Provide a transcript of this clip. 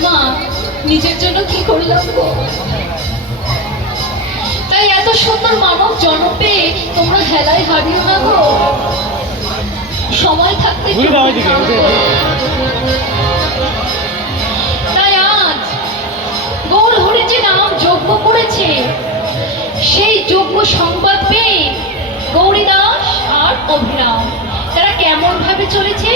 ওমা নিজের জন্য কি করলাম গো, তাই এত সুন্দর মানব জন্ম পেয়ে তোমরা হেলায় হারিও না গো, সময় থাকতে তাই আজ গৌর হরি যে নাম যজ্ঞ করেছে সেই যজ্ঞ সংবাদ পেয়ে গৌরীদাস আর অভিরাম তারা কেমন ভাবে চলেছে।